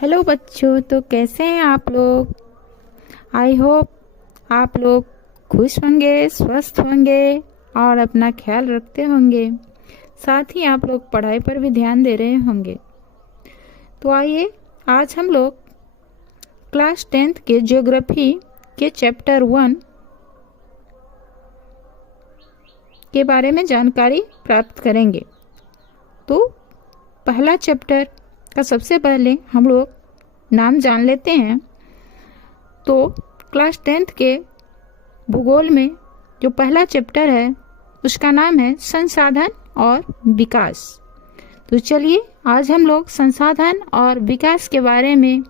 Hello बच्चों, तो कैसे हैं आप लोग। आई होप आप लोग खुश होंगे, स्वस्थ होंगे और अपना ख्याल रखते होंगे। साथ ही आप लोग पढ़ाई पर भी ध्यान दे रहे होंगे। तो आइए आज हम लोग क्लास 10th के ज्योग्राफी के चैप्टर 1 के बारे में जानकारी प्राप्त करेंगे। तो पहला चैप्टर का सबसे पहले हम लोग नाम जान लेते हैं। तो क्लास 10th के भूगोल में जो पहला चैप्टर है उसका नाम है संसाधन और विकास। तो चलिए आज हम लोग संसाधन और विकास के बारे में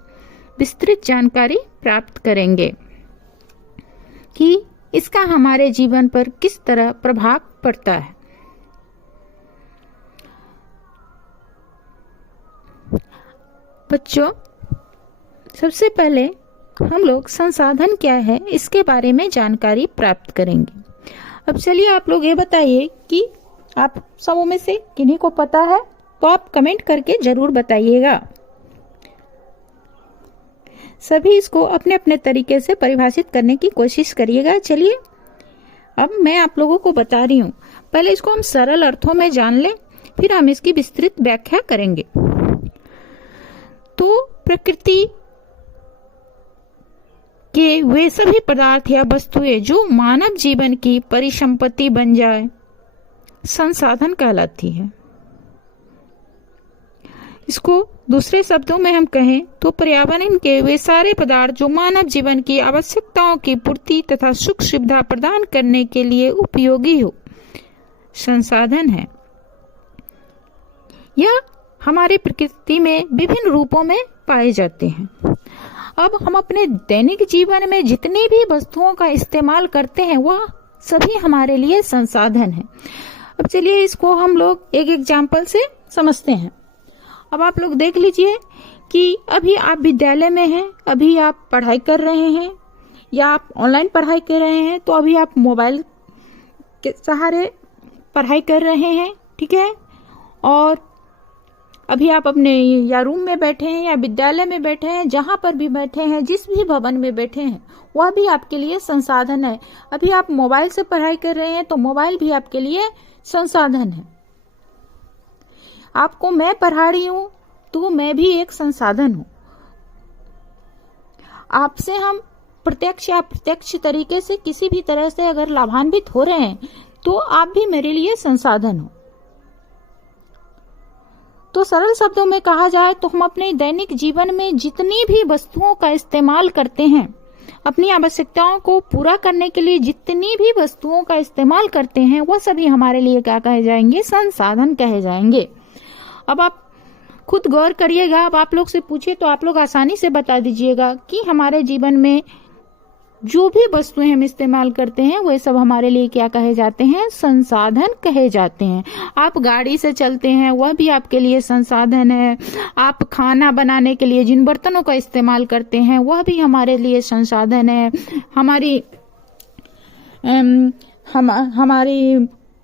विस्तृत जानकारी प्राप्त करेंगे कि इसका हमारे जीवन पर किस तरह प्रभाव पड़ता है। बच्चों, सबसे पहले हम लोग संसाधन क्या है इसके बारे में जानकारी प्राप्त करेंगे। अब चलिए आप लोग ये बताइए कि आप सबों में से किन्हीं को पता है तो आप कमेंट करके जरूर बताइएगा। सभी इसको अपने अपने तरीके से परिभाषित करने की कोशिश करिएगा। चलिए अब मैं आप लोगों को बता रही हूँ। पहले इसको हम सरल अर्थों में जान लें, फिर हम इसकी विस्तृत व्याख्या करेंगे। तो प्रकृति के वे सभी पदार्थ या वस्तुएं जो मानव जीवन की परिसंपत्ति बन जाए संसाधन कहलाती है। इसको दूसरे शब्दों में हम कहें तो पर्यावरण के वे सारे पदार्थ जो मानव जीवन की आवश्यकताओं की पूर्ति तथा सुख सुविधा प्रदान करने के लिए उपयोगी हो संसाधन है। यह हमारे प्रकृति में विभिन्न रूपों में पाए जाते हैं। अब हम अपने दैनिक जीवन में जितनी भी वस्तुओं का इस्तेमाल करते हैं वह सभी हमारे लिए संसाधन है। अब चलिए इसको हम लोग एक एग्जाम्पल से समझते हैं। अब आप लोग देख लीजिए कि अभी आप विद्यालय में हैं, अभी आप पढ़ाई कर रहे हैं या आप ऑनलाइन पढ़ाई कर रहे हैं, तो अभी आप मोबाइल के सहारे पढ़ाई कर रहे हैं, ठीक है। और अभी आप अपने या रूम में बैठे हैं या विद्यालय में बैठे हैं, जहां पर भी बैठे हैं, जिस भी भवन में बैठे हैं वह भी आपके लिए संसाधन है। अभी आप मोबाइल से पढ़ाई कर रहे हैं तो मोबाइल भी आपके लिए संसाधन है। आपको मैं पढ़ा रही हूं तो मैं भी एक संसाधन हूं। आपसे हम प्रत्यक्ष या अप्रत्यक्ष तरीके से किसी भी तरह से अगर लाभान्वित हो रहे हैं तो आप भी मेरे लिए संसाधन हो। तो सरल शब्दों में कहा जाए तो हम अपने दैनिक जीवन में जितनी भी वस्तुओं का इस्तेमाल करते हैं, अपनी आवश्यकताओं को पूरा करने के लिए जितनी भी वस्तुओं का इस्तेमाल करते हैं वह सभी हमारे लिए क्या कहे जाएंगे? संसाधन कहे जाएंगे। अब आप खुद गौर करिएगा। अब आप लोग से पूछे तो आप लोग आसानी से बता दीजिएगा कि हमारे जीवन में जो भी वस्तुएं हम इस्तेमाल करते हैं वे सब हमारे लिए क्या कहे जाते हैं? संसाधन कहे जाते हैं। आप गाड़ी से चलते हैं वह भी आपके लिए संसाधन है। आप खाना बनाने के लिए जिन बर्तनों का इस्तेमाल करते हैं वह भी हमारे लिए संसाधन है। हमारी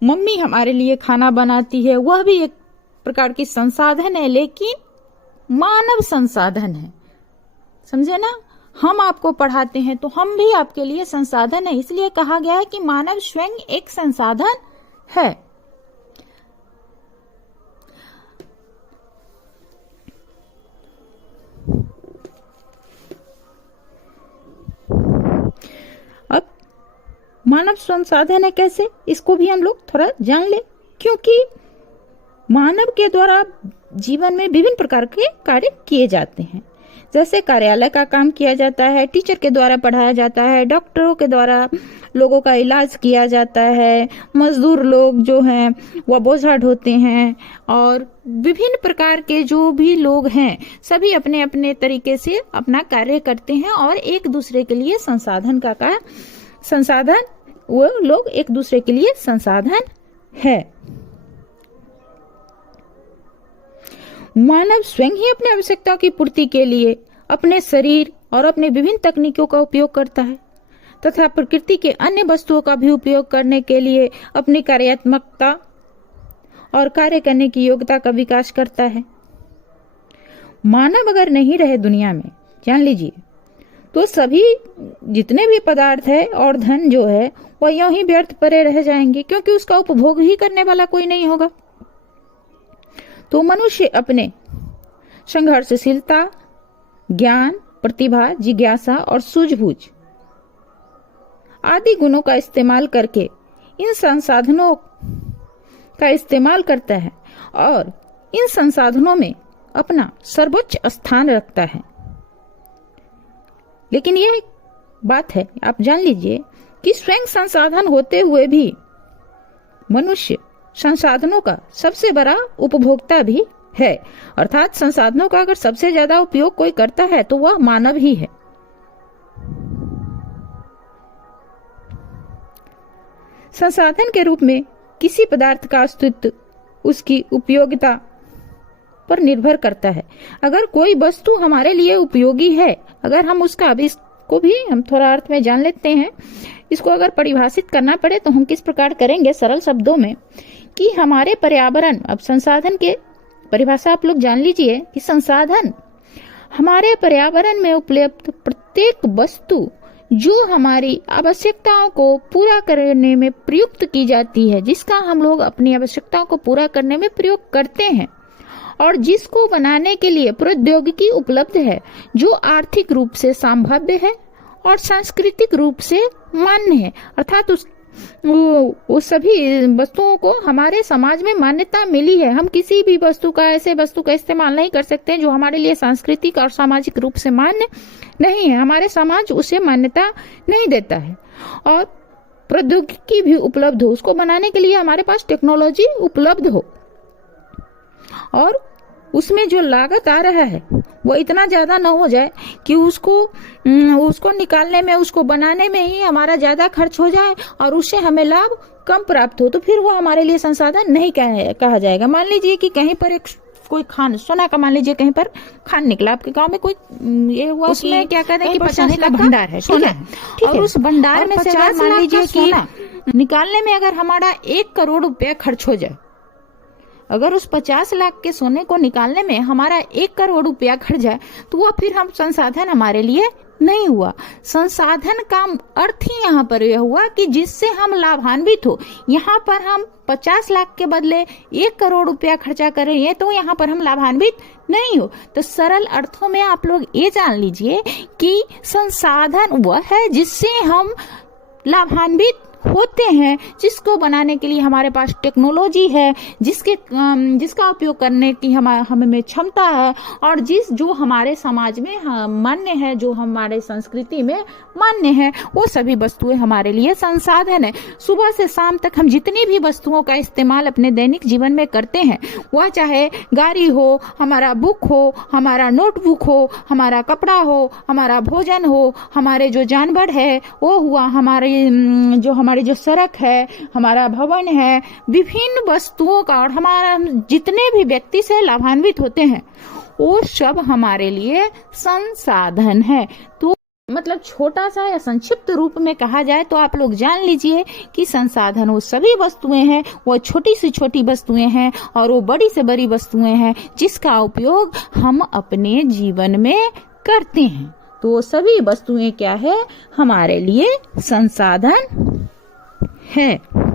मम्मी हमारे लिए खाना बनाती है, वह भी एक प्रकार की संसाधन है, लेकिन मानव संसाधन है। समझे ना? हम आपको पढ़ाते हैं तो हम भी आपके लिए संसाधन है। इसलिए कहा गया है कि मानव स्वयं एक संसाधन है। अब मानव संसाधन है कैसे, इसको भी हम लोग थोड़ा जान ले, क्योंकि मानव के द्वारा जीवन में विभिन्न प्रकार के कार्य किए जाते हैं। जैसे कार्यालय का काम किया जाता है, टीचर के द्वारा पढ़ाया जाता है, डॉक्टरों के द्वारा लोगों का इलाज किया जाता है, मजदूर लोग जो हैं वह बोझा ढोते हैं, और विभिन्न प्रकार के जो भी लोग हैं सभी अपने अपने तरीके से अपना कार्य करते हैं और एक दूसरे के लिए संसाधन वो लोग एक दूसरे के लिए संसाधन है। मानव स्वयं ही अपनी आवश्यकताओं की पूर्ति के लिए अपने शरीर और अपने विभिन्न तकनीकों का उपयोग करता है तथा प्रकृति के अन्य वस्तुओं का भी उपयोग करने के लिए अपनी कार्यात्मकता और कार्य करने की योग्यता का विकास करता है। मानव अगर नहीं रहे दुनिया में, जान लीजिए, तो सभी जितने भी पदार्थ है और धन जो है वह यूं ही व्यर्थ पड़े रह जाएंगे, क्योंकि उसका उपभोग ही करने वाला कोई नहीं होगा। तो मनुष्य अपने संघर्षशीलता, ज्ञान, प्रतिभा, जिज्ञासा और सूझबूझ आदि गुणों का इस्तेमाल करके इन संसाधनों का इस्तेमाल करता है और इन संसाधनों में अपना सर्वोच्च स्थान रखता है। लेकिन यह एक बात है, आप जान लीजिए कि स्वयं संसाधन होते हुए भी मनुष्य संसाधनों का सबसे बड़ा उपभोक्ता भी है। अर्थात संसाधनों का अगर सबसे ज्यादा उपयोग कोई करता है तो वह मानव ही है। संसाधन के रूप में किसी पदार्थ का अस्तित्व उसकी उपयोगिता पर निर्भर करता है। अगर कोई वस्तु हमारे लिए उपयोगी है, अगर हम उसका, अभी इसको भी हम थोड़ा अर्थ में जान लेते हैं, इसको अगर परिभाषित करना पड़े तो हम किस प्रकार करेंगे सरल शब्दों में, कि हमारे पर्यावरण, अब संसाधन के परिभाषा आप लोग जान लीजिए कि संसाधन हमारे पर्यावरण में उपलब्ध प्रत्येक वस्तु जो हमारी आवश्यकताओं को पूरा करने में प्रयुक्त की जाती है, जिसका हम लोग अपनी आवश्यकताओं को पूरा करने में प्रयोग करते हैं और जिसको बनाने के लिए प्रौद्योगिकी उपलब्ध है, जो आर्थिक रूप से संभाव्य है और सांस्कृतिक रूप से मान्य है। अर्थात वो सभी वस्तुओं को हमारे समाज में मान्यता मिली है। हम किसी भी वस्तु का, ऐसे वस्तु का इस्तेमाल नहीं कर सकते जो हमारे लिए सांस्कृतिक और सामाजिक रूप से मान्य नहीं है। हमारे समाज उसे मान्यता नहीं देता है। और प्रौद्योगिकी भी उपलब्ध हो, उसको बनाने के लिए हमारे पास टेक्नोलॉजी उपलब्ध हो और उसमें जो लागत आ रहा है वो इतना ज्यादा ना हो जाए कि उसको निकालने में, उसको बनाने में ही हमारा ज्यादा खर्च हो जाए और उससे हमें लाभ कम प्राप्त हो, तो फिर वो हमारे लिए संसाधन नहीं कहा जाएगा। मान लीजिए कि कहीं पर कोई खान, सोना का मान लीजिए कहीं पर खान निकला, आपके गांव में कोई ये हुआ, उसमें क्या कहते हैं कि 50 लाख भंडार है, सोना है, और उस भंडार में से मान लीजिए कि निकालने में अगर हमारा 1 करोड़ रुपया खर्च हो जाए, अगर उस 50 लाख के सोने को निकालने में हमारा 1 करोड़ रुपया खर्च जाए, तो वह फिर हम संसाधन हमारे लिए नहीं हुआ। संसाधन का अर्थ ही यहाँ पर यह हुआ कि जिससे हम लाभान्वित हो। यहाँ पर हम 50 लाख के बदले 1 करोड़ रुपया खर्चा कर रहे हैं, तो यहाँ पर हम लाभान्वित नहीं हो। तो सरल अर्थों में आप लोग ये जान लीजिए कि संसाधन वह है जिससे हम लाभान्वित होते हैं, जिसको बनाने के लिए हमारे पास टेक्नोलॉजी है, जिसका उपयोग करने की हमें क्षमता है, और जो हमारे समाज में मान्य है, जो हमारे संस्कृति में मान्य है, वो सभी वस्तुएं हमारे लिए संसाधन है। सुबह से शाम तक हम जितनी भी वस्तुओं का इस्तेमाल अपने दैनिक जीवन में करते हैं, वह चाहे गाड़ी हो, हमारा बुक हो, हमारा नोटबुक हो, हमारा कपड़ा हो, हमारा भोजन हो, हमारे जो जानवर है वो हुआ, हमारी जो सड़क है, हमारा भवन है, विभिन्न वस्तुओं का, और हमारा जितने भी व्यक्ति से लाभान्वित होते हैं वो सब हमारे लिए संसाधन है। तो मतलब छोटा सा या संक्षिप्त रूप में कहा जाए तो आप लोग जान लीजिए कि संसाधन वो सभी वस्तुएं हैं, वो छोटी से छोटी वस्तुएं हैं और वो बड़ी से बड़ी वस्तुएं हैं जिसका उपयोग हम अपने जीवन में करते हैं। तो सभी वस्तुएं क्या है, हमारे लिए संसाधन है।